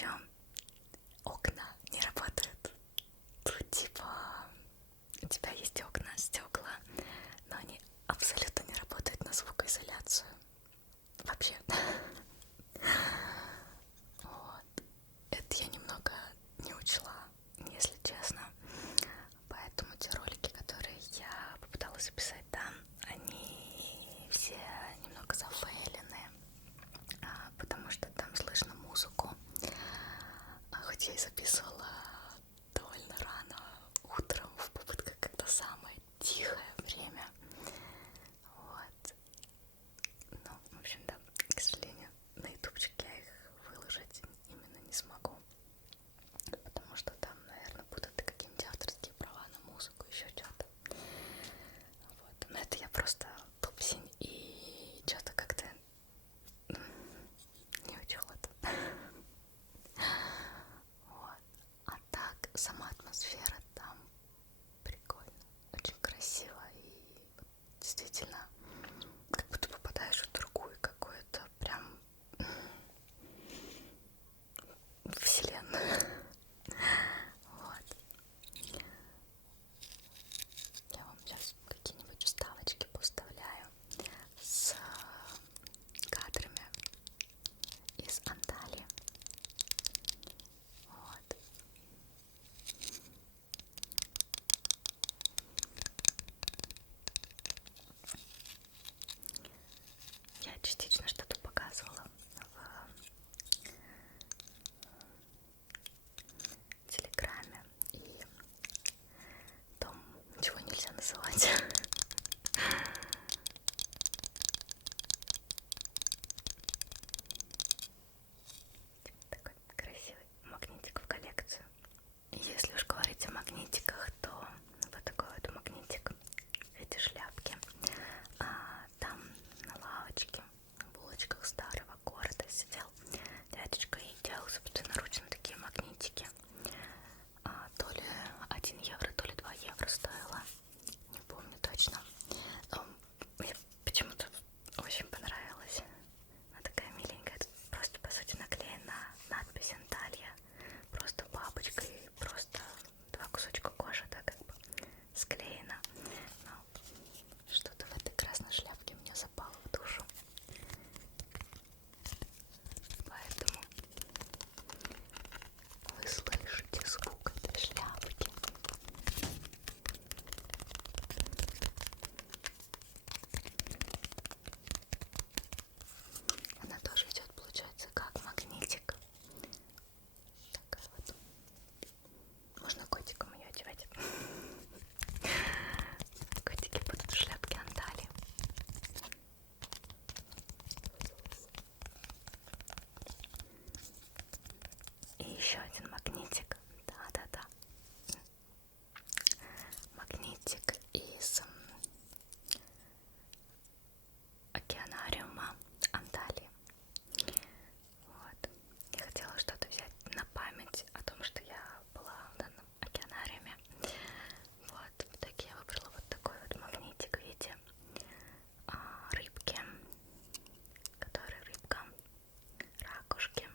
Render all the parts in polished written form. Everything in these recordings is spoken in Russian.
еще окна не работают. Тут типа у тебя есть окна, стекла, но они абсолютно не работают на звукоизоляцию. Вообще. Вот. Это я немного не учла, если честно. Поэтому те ролики, которые я попыталась записать там, они все немного зафейлены, потому что там слышно музыку. Хоть я и записывала довольно рано, утром, в попытках, когда самое тихое время. Вот. Ну, в общем, да, к сожалению, на ютубчик я их выложить именно не смогу, потому что там, наверное, будут и какие-нибудь авторские права на музыку, еще что-то. Вот. Но это я просто тупсень и что-то как-то не учила это. Вот. А так, сама атмосфера там прикольно, очень красиво и действительно как будто попадаешь в другую какую-то прям вселенную. Вот. Я вам сейчас какие-нибудь вставочки поставляю с кадрами из Анталии. Вот. Я частично что-то показывала в Телеграме, и там ничего нельзя называть. Такой красивый магнитик в коллекцию. Если уж говорить о магнитиках, то вот такой вот магнитик в виде шляпки. Там на лавочке, на булочках старого города сидел дядечка и делал собственноручно такие магнитики. То ли 1 евро, то ли 2 евро стоило, не помню точно. Но мне почему-то очень понравилось. Она такая миленькая, тут просто по сути наклеена надпись Анталия, просто бабочкой, просто 2 кусочка кожи, да, как бы склеено. Но что-то в этой красной шляпке мне запало в душу. Поэтому вы слышите звук этой шляпки. Она тоже идет, получается, как магнитик. Такая вот. Можно котиком ее одевать. Котики будут в шляпке Анталии. И еще один магнитик. Да-да-да. Магнитик из океанариума Анталии. Вот. Я хотела что-то взять на память о том, что я была в данном океанариуме. Вот. В итоге я выбрала вот такой вот магнитик в виде рыбки, которая рыбка, ракушки.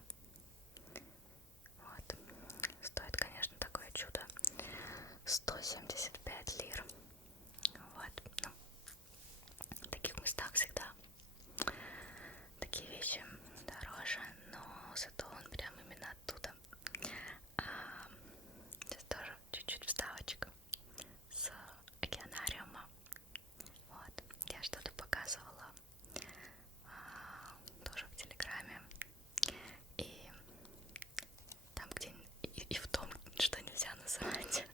Вот. Стоит, конечно, такое чудо 175 лир. Вот. Ну, в таких местах всегда такие вещи дороже, но зато он прям именно оттуда. Сейчас тоже чуть-чуть вставочка с океанариума. Вот. Я что-то показывала тоже в Телеграме. И там, где и в том, что нельзя называть.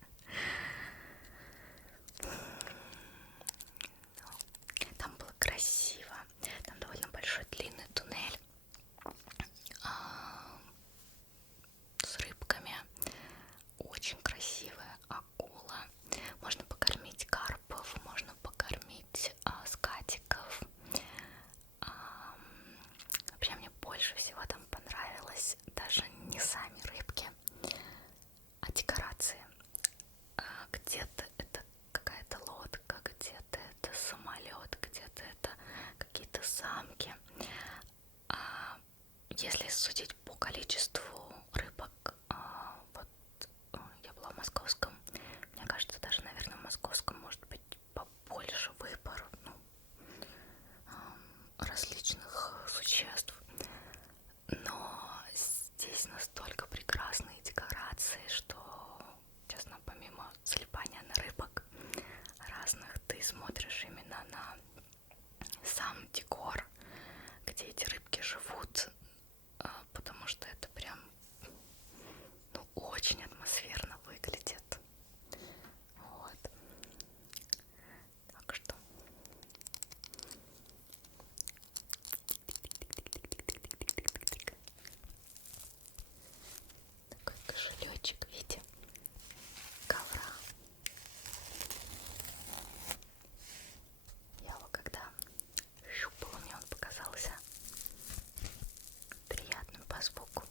Там было красиво. Там довольно большой длинный туннель с рыбками. Очень красивая акула. Можно покормить карпов, можно покормить скатиков. Вообще мне больше всего там понравилось даже не сами рыбки, а декорации. Где-то это какая-то лодка, где-то это самолет, где-то это какие-то замки. Если судить по количеству рыб, живут, потому что это прям, ну, очень атмосферно выглядит. Вот. Так что такой кошелечек в виде ковра. Я его когда щупала, мне он показался приятным по звуку.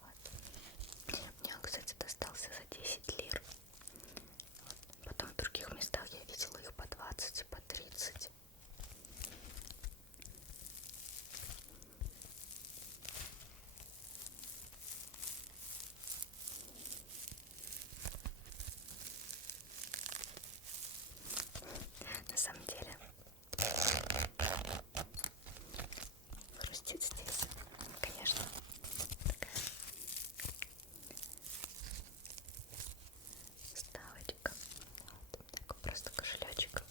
Вот. Мне он, кстати, достался за 10 лир. Вот. Потом в других местах я видела их по 20, по 30. На самом деле хрустит здесь, конечно, такая вставочка. Вот, такой просто кошелечек.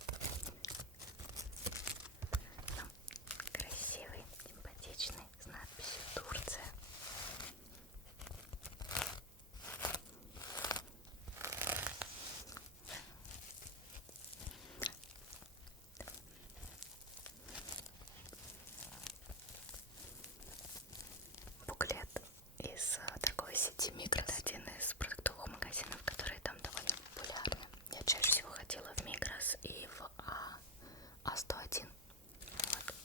Ну, красивый, симпатичный, с надписью Турция. Буклет из торговой сети Мигрос. Это один из продуктовых магазинов, которые там довольно популярны. Я чаще всего ходила в Мигрос и в А101. Вот.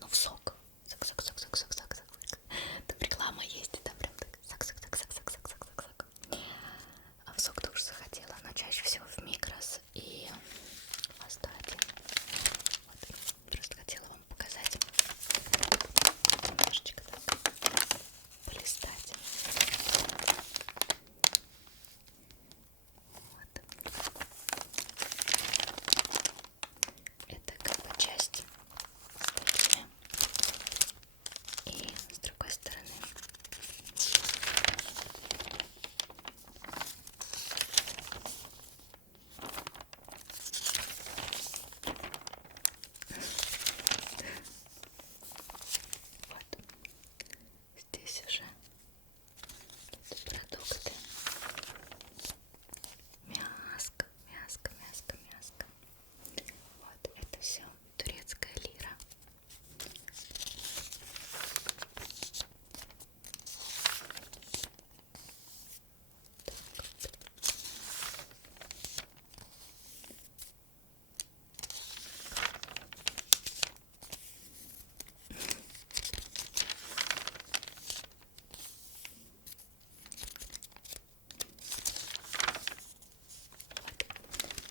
Ну, в СОК. Сак. Там реклама есть, и там прям так сак. А в СОК тоже заходила, но чаще всего в Мигрос и в А101. Вот. Просто хотела вам показать. Немножечко так полистать. Вот. Это как бы часть статьи. И с другой стороны вот здесь уже продукты. Мяско. Вот это все турецкая лира.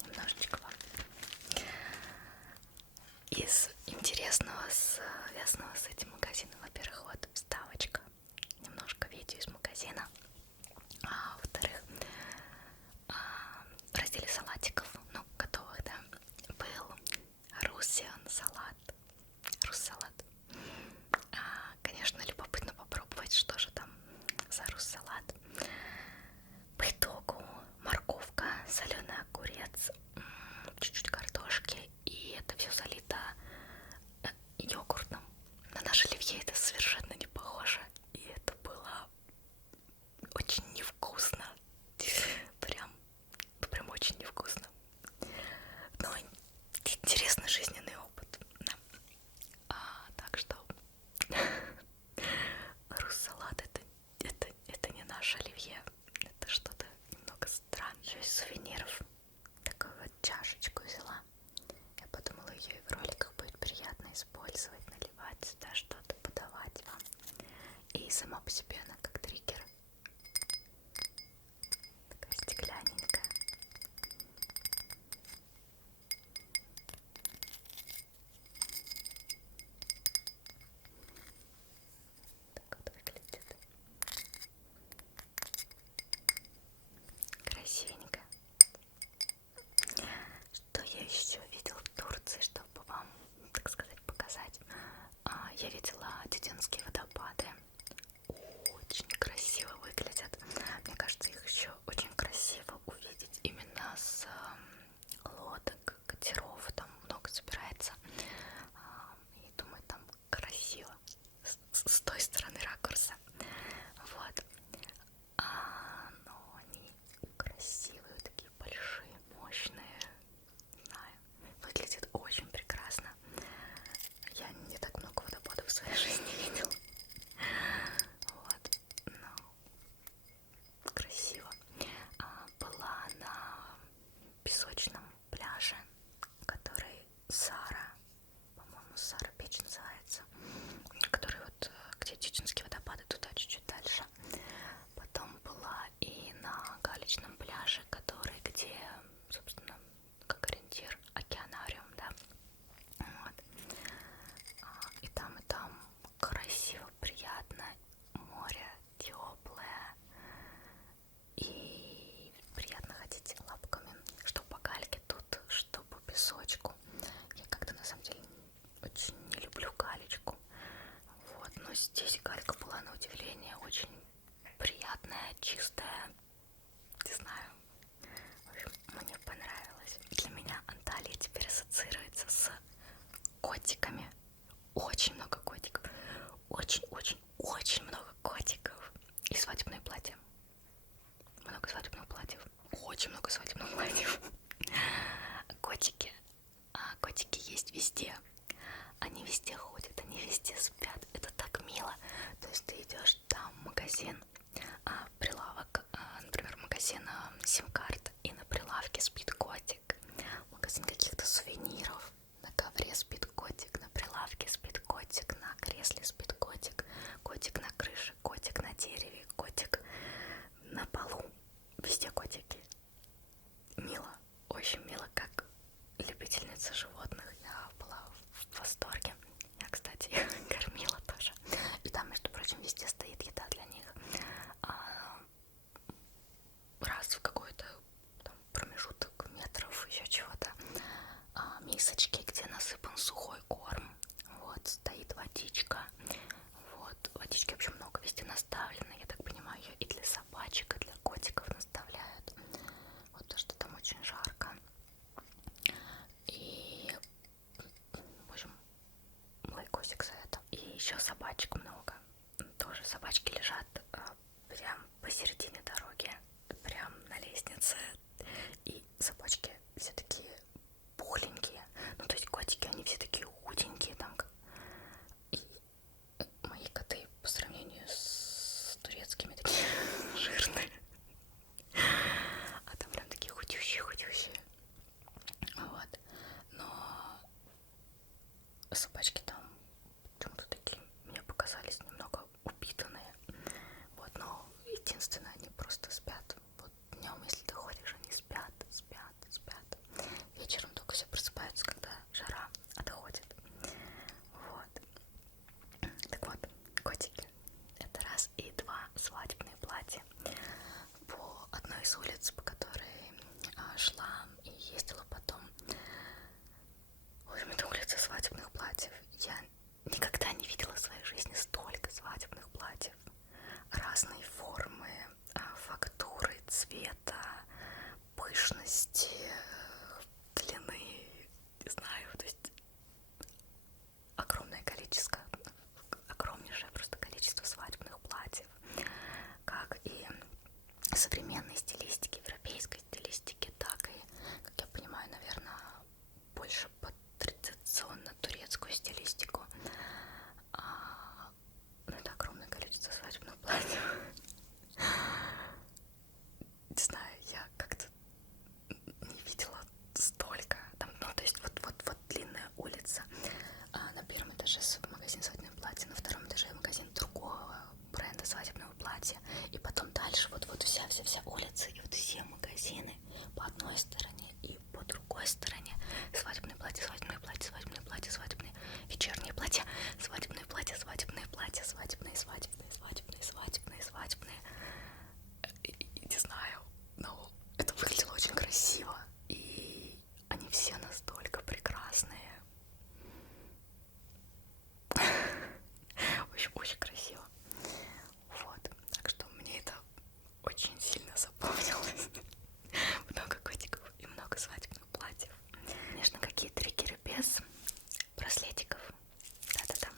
Немножечко вам из интересного, связанного с этим магазином. Во-первых, вот вставочка, немножко видео из магазина. А во-вторых, в разделе салатиков, ну, готовых, да, был Russian салат. Руссалат. Конечно, любопытно попробовать, что же там за руссалат. По итогу морковка, соленый огурец, чуть-чуть картошки, и это все залито йогуртом. На наше оливье это совершенно не похоже, и это было очень невкусно. Прям очень невкусно. Но интересный жизненный опыт. Да. Так что руссалат это не наше оливье. Это что-то немного странное. Еще из сувениров такую вот чашечку взяла. Я подумала, ее и в роликах будет приятно использовать, наливать сюда что-то, подавать вам. И сама по себе она как триггер. Такая стеклянненькая. Так вот выглядит. Красивенько. Что я еще видела в Турции, чтобы вам, так сказать, показать? Я видела Дединские водопады. платьев. Котики. Котики есть везде. Они везде ходят, они везде спят. Это так мило. То есть ты идешь там в магазин, прилавок, например, магазин сим-карт, и на прилавке спит котик. Магазин каких-то сувениров. На ковре спит котик, на прилавке спит котик, на кресле спит котик, котик на крыше, котик на дереве, котик на полу. Везде котики. Мило, очень мило, как любительница животных. Я была в восторге. Я, кстати, их кормила тоже. И там, между прочим, везде стоит еда для них. Раз в какой-то там промежуток метров, еще чего-то, мисочки, где насыпан сухой корм. Вот, стоит водичка. Вот, водички вообще много везде наставлено. Я так понимаю, ее и для собачек, и для котиков наставляют. Вот то, что там очень жарко. И, в общем, лайкосик за это. И еще собачек много. Тоже собачки лежат прям посередине дороги, прям на лестнице. И собачки все такие пухленькие. Ну, то есть котики, они все такие худенькие там. И мои коты по сравнению с турецкими такие жирные. А там прям такие худющие. Вот. Но собачки там почему-то такие мне показались немного упитанные. Вот, но единственное, они просто спят. Вот днем, если ты ходишь, они спят. Вечером только все просыпаются, когда жара отходит. Вот. Так вот, котики. Это раз. И два, свадебные платья. По одной из улиц, по которой шла и ездила потом. В общем, это улица свадебных платьев. Я никогда не видела в своей жизни столько свадебных платьев. Разные формы, фактуры, цвета, пышности, длины, не знаю, то есть огромнейшее просто количество свадебных платьев, как и современной стилистики, европейской стилистики, так и, как я понимаю, наверное, больше под традиционно-турецкую стилистику. Это огромное количество свадебных платьев. Не знаю, я как-то не видела столько. Там, ну, то есть вот длинная улица. На первом этаже магазин свадебного платья, на втором этаже магазин другого бренда свадебного платья. И потом дальше вот вся улица и вот все магазины по одной стороне и по другой стороне. Свадебные платья, свадебные платья, свадебные платья, свадебные вечерние платья, свадебные платья, свадебные платья, свадебные. Не знаю, но это выглядело очень красиво. И они все настолько прекрасные. В общем, очень красиво. Вот. Так что мне это очень сильно запомнилось. Много котиков и много свадебных платьев. Конечно, какие триггеры без браслетиков. Да-да-да.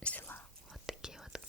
Взяла вот такие вот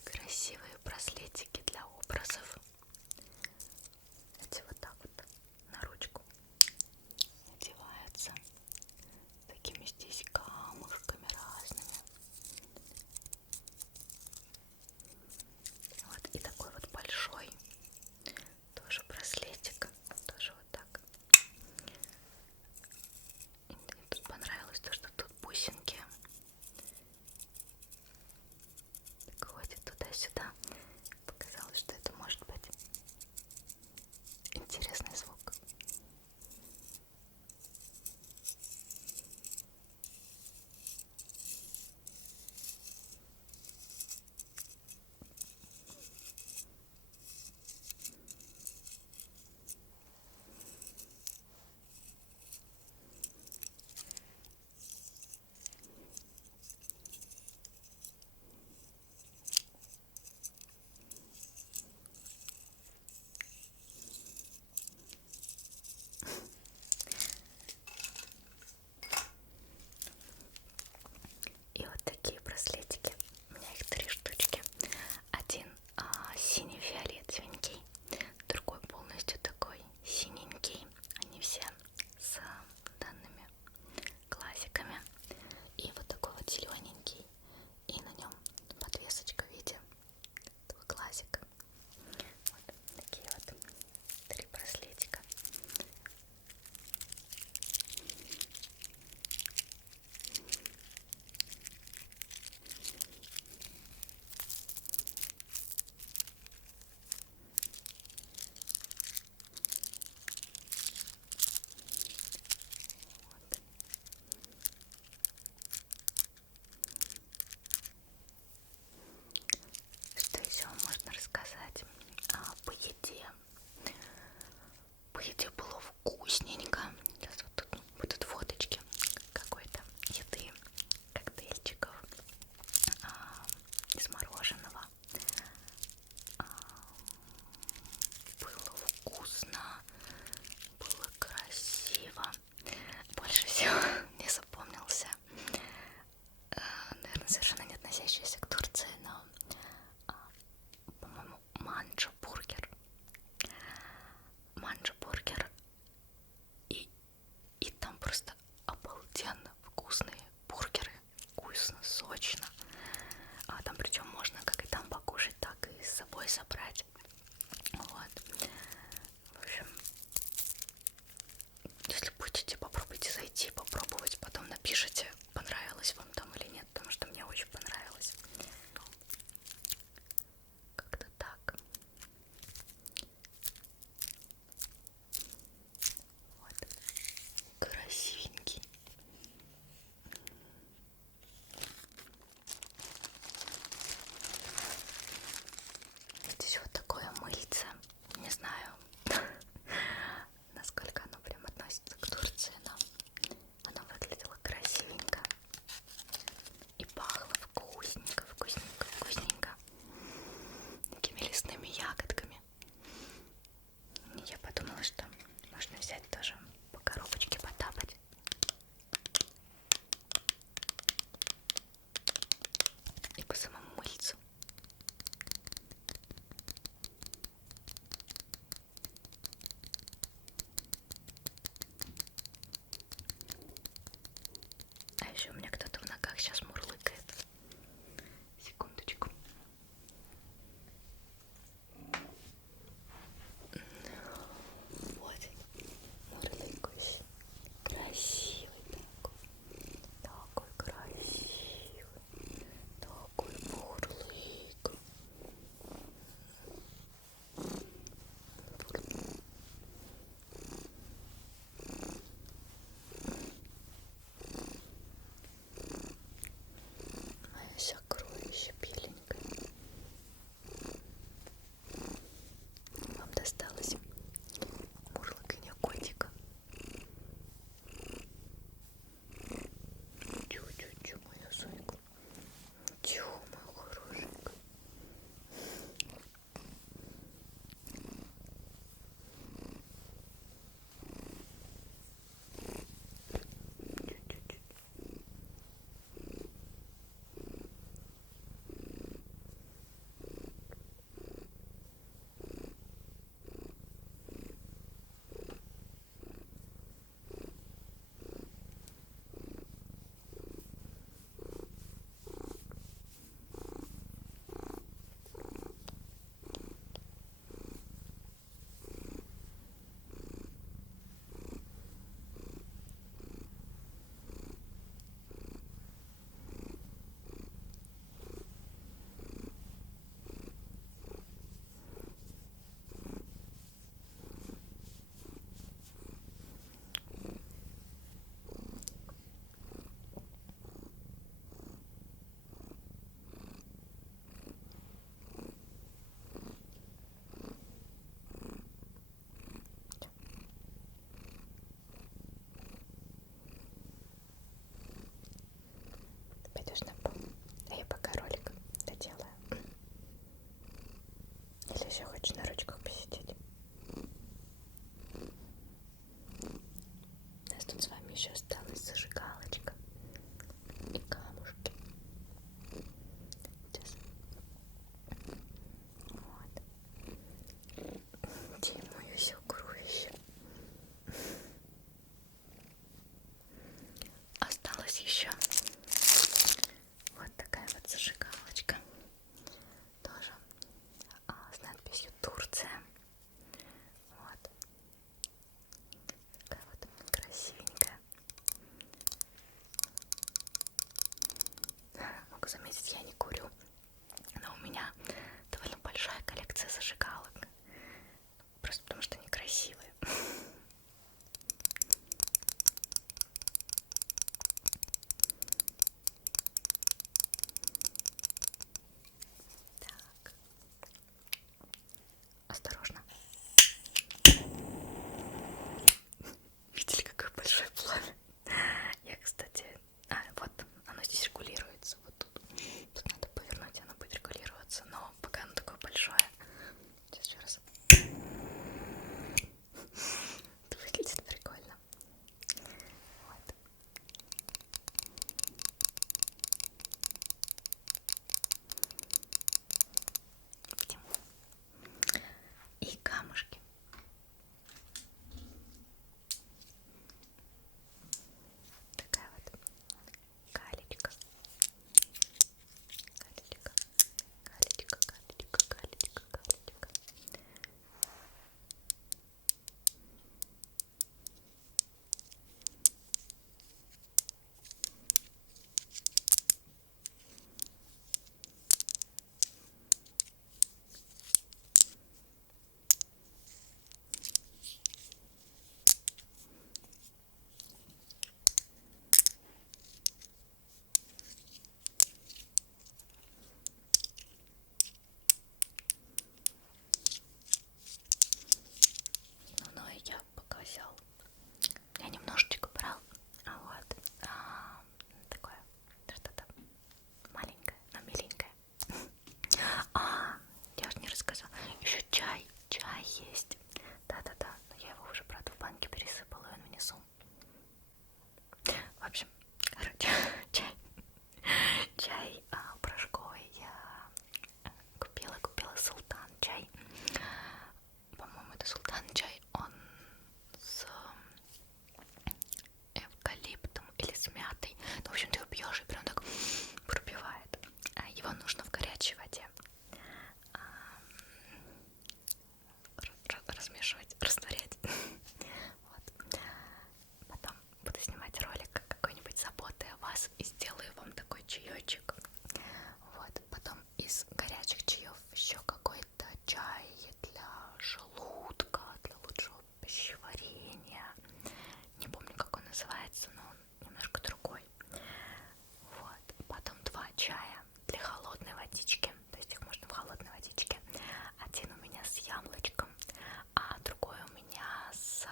красивенький. Здесь вот такое мыльце. Не знаю, насколько оно прям относится к Турции, но оно выглядело красивенько и пахло вкусненько, вкусненько, вкусненько. Такими лесными ягодками. И я подумала, что можно взять тоже по коробочке потапать. И по самому мыльцу. А еще у меня кто-то в ногах сейчас мурлыкает. Секундочку. Вот мурлыкающий. Красивый такой. Такой красивый. Такой мурлык. Моя сокровище беленькое. Вам досталось мурлыканье котика. Чу-чу-чу, моя зойка. Чу, моя хорошенькая. Пойдешь на пол, а я пока ролик доделаю. Или еще хочешь на ручках посидеть? У нас тут с вами еще осталась зажигалочка и камушки. Сейчас. Вот. Где мое сокровище? Осталось еще вот такая вот зажигалочка. Тоже с надписью Турция. Вот. Такая вот красивенькая. называется, но он немножко другой. Вот. Потом 2 чая для холодной водички, то есть их можно в холодной водичке. Один у меня с яблочком, а другой у меня с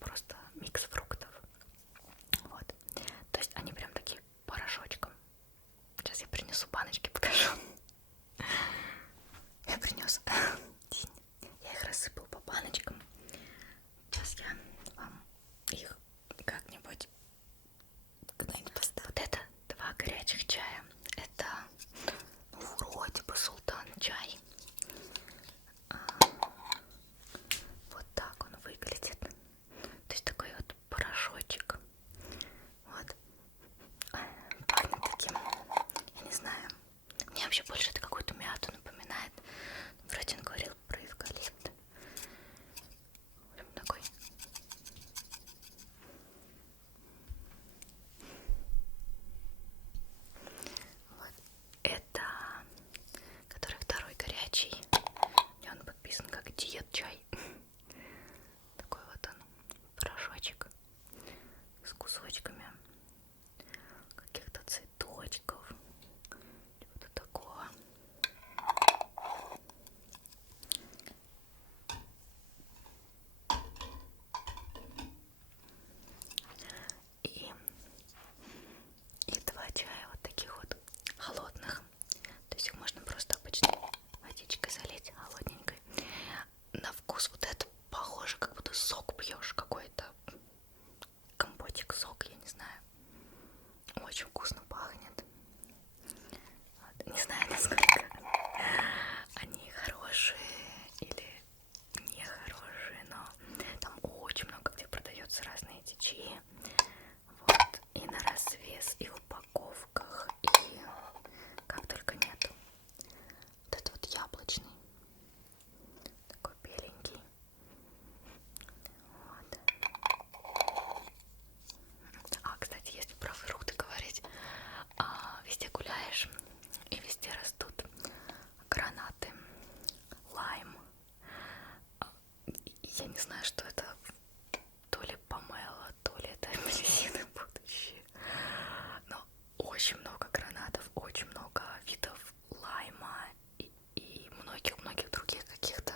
просто микс фруктов. Вот. То есть они прям такие порошочком. Сейчас я принесу баночки, покажу. Я принес. Я их рассыпал по баночкам. Сейчас я вам их как-нибудь куда-нибудь поставлю. Вот это 2 горячих чая. Это вроде бы султан чай. Вот так он выглядит. То есть такой вот порошочек. Вот. Пахнет таким, я не знаю. Мне вообще больше это какую-то мяту напоминает. Вроде он говорил про эвкалипт. Прям такой. Вот. Это, который второй горячий. И он подписан как диет чай. Такой вот он порошочек с кусочками каких-то цветочков. Чего-то такого. И 2 чая вот таких вот холодных. То есть их можно просто обычной водичкой залить, холодненькой. На вкус вот это похоже, как будто сок пьешь какой-то. Компотик, сок, я не знаю. Очень вкусно пахнет. Вот. Не знаю, насколько они хорошие или нехорошие, но там очень много где продается разные эти чаи. Вот. И на развес, и в упаковках, и как только нету. Вот это вот яблочный. Такой беленький. Вот. Кстати, если про фрукты говорить, везде гуляешь и везде растут гранаты, лайм. Я не знаю, что это, то ли помело, то ли это апельсины будущие. Но очень много гранатов, очень много видов лайма и многих-многих других каких-то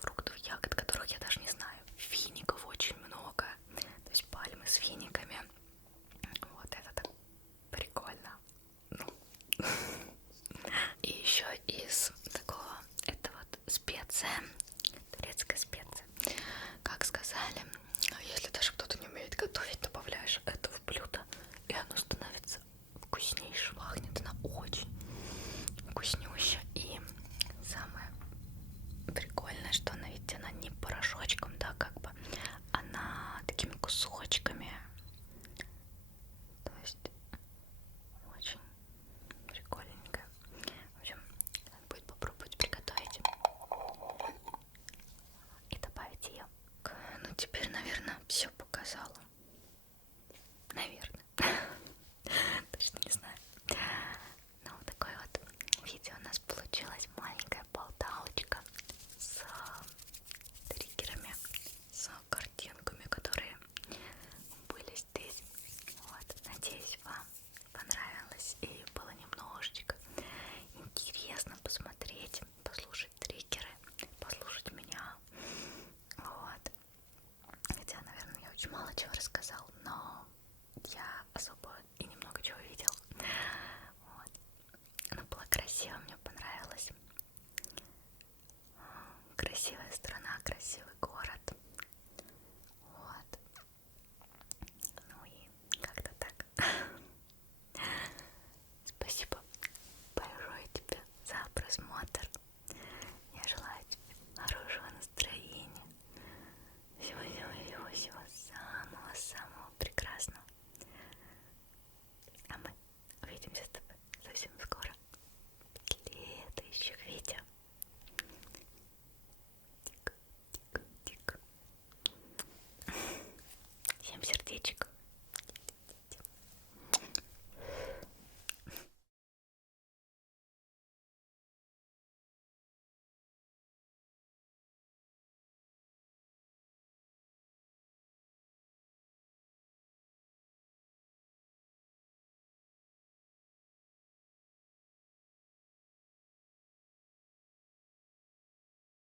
фруктов, ягод, которых я даже не знаю. Фиников очень много. То есть пальмы с финиками. Вот это так прикольно. Ну. И еще из такого, это вот специя, турецкая специя. Как сказали, если даже кто-то не умеет готовить, добавляешь это в блюдо, и оно становится вкуснейше, пахнет она очень вкуснющая. И самое прикольное, что она ведь она не порошочком, да, как бы, она такими кусочками. То есть очень прикольненькая. В общем, надо будет попробовать приготовить и добавить ее. Ну, теперь, наверное, все показала. Наверное. Точно не знаю. Ну, вот такое вот видео у нас получилось. Маленькая болталочка с триггерами, с картинками, которые были здесь. Вот. Надеюсь, вам понравилось и было немножечко интересно посмотреть, послушать триггеры, послушать меня. Вот. Хотя, наверное, я очень мало чего рассказала, но я особо и немного чего видела. Вот. Она была красивая, мне